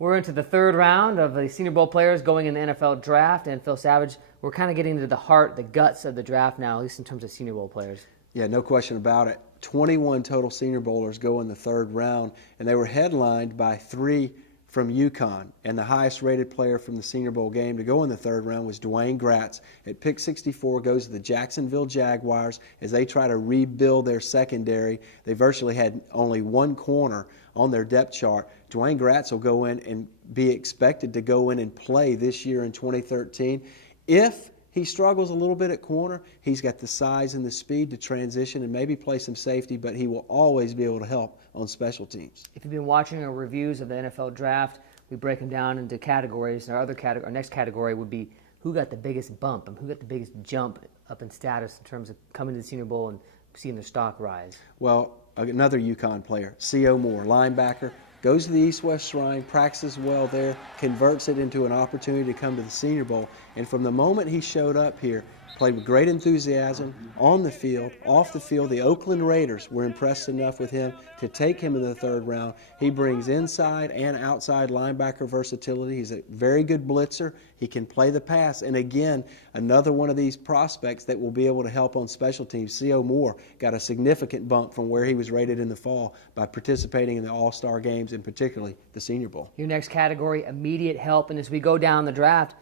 We're into the third round of the Senior Bowl players going in the NFL draft, and Phil Savage, we're kind of getting into the heart, the guts of the draft now, at least in terms of Senior Bowl players. Yeah, no question about it. 21 total Senior Bowlers go in the third round, and they were headlined by 3 from UConn. And the highest rated player from the Senior Bowl game to go in the third round was Dwayne Gratz. At pick 64, goes to the Jacksonville Jaguars as they try to rebuild their secondary. They virtually had only one corner on their depth chart. Dwayne Gratz will go in and be expected to go in and play this year in 2013. If he struggles a little bit at corner, he's got the size and the speed to transition and maybe play some safety, but he will always be able to help on special teams. If you've been watching our reviews of the NFL draft, we break them down into categories. And our next category would be who got the biggest bump and who got the biggest jump up in status in terms of coming to the Senior Bowl and seeing their stock rise. Well, another UConn player, C.O. Moore, linebacker, goes to the East-West Shrine, practices well there, converts it into an opportunity to come to the Senior Bowl. And from the moment he showed up here, played with great enthusiasm on the field, off the field. The Oakland Raiders were impressed enough with him to take him in the third round. He brings inside and outside linebacker versatility. He's a very good blitzer. He can play the pass. And again, another one of these prospects that will be able to help on special teams. C.O. Moore got a significant bump from where he was rated in the fall by participating in the All-Star games and particularly the Senior Bowl. Your next category, immediate help. And as we go down the draft,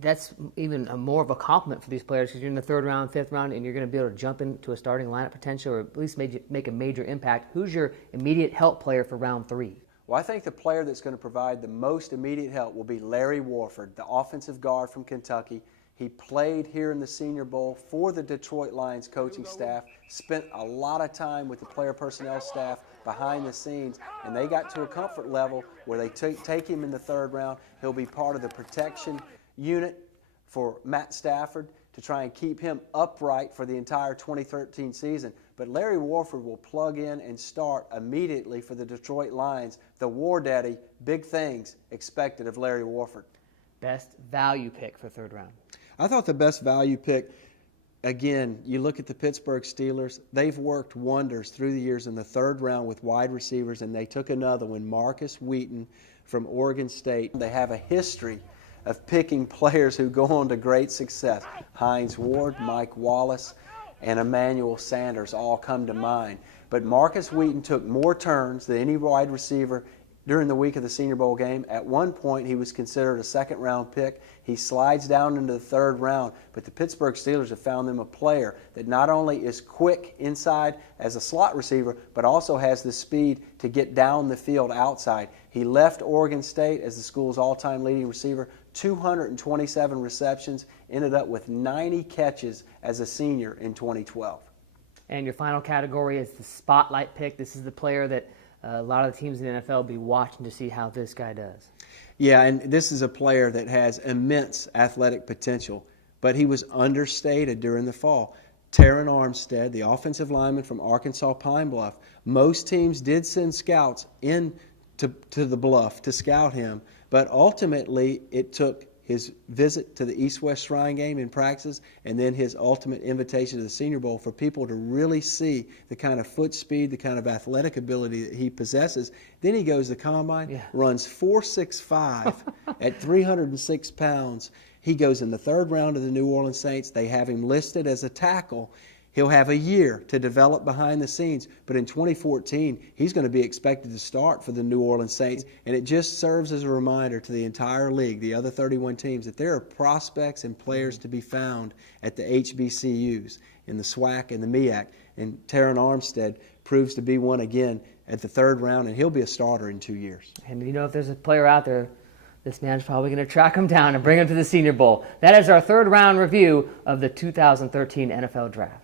that's even more of a compliment for these players because you're in the third round, fifth round, and you're going to be able to jump into a starting lineup potential or at least make a major impact. Who's your immediate help player for round 3? Well, I think the player that's going to provide the most immediate help will be Larry Warford, the offensive guard from Kentucky. He played here in the Senior Bowl for the Detroit Lions coaching staff, spent a lot of time with the player personnel staff behind the scenes, and they got to a comfort level where they take him in the third round. He'll be part of the protection unit for Matt Stafford to try and keep him upright for the entire 2013 season. But Larry Warford will plug in and start immediately for the Detroit Lions. The War Daddy, big things expected of Larry Warford. Best value pick for third round? I thought the best value pick, again, you look at the Pittsburgh Steelers, they've worked wonders through the years in the third round with wide receivers, and they took another one, Marcus Wheaton from Oregon State. They have a history of picking players who go on to great success. Hines Ward, Mike Wallace, and Emmanuel Sanders all come to mind. But Marcus Wheaton took more turns than any wide receiver during the week of the Senior Bowl game. At one point, he was considered a second-round pick. He slides down into the third round, but the Pittsburgh Steelers have found them a player that not only is quick inside as a slot receiver, but also has the speed to get down the field outside. He left Oregon State as the school's all-time leading receiver, 227 receptions, ended up with 90 catches as a senior in 2012. And your final category is the spotlight pick. This is the player that a lot of the teams in the NFL will be watching to see how this guy does. Yeah, and this is a player that has immense athletic potential, but he was understated during the fall. Terron Armstead, the offensive lineman from Arkansas Pine Bluff. Most teams did send scouts in to the Bluff to scout him, but ultimately it took his visit to the East-West Shrine game in practice and then his ultimate invitation to the Senior Bowl for people to really see the kind of foot speed, the kind of athletic ability that he possesses. Then he goes to the Combine, runs 4.65 at 306 pounds. He goes in the third round of the New Orleans Saints. They have him listed as a tackle. He'll have a year to develop behind the scenes, but in 2014, he's going to be expected to start for the New Orleans Saints, and it just serves as a reminder to the entire league, the other 31 teams, that there are prospects and players to be found at the HBCUs, in the SWAC and the MEAC, and Terron Armstead proves to be one again at the third round, and he'll be a starter in 2 years. And you know, if there's a player out there, this man's probably going to track him down and bring him to the Senior Bowl. That is our third round review of the 2013 NFL Draft.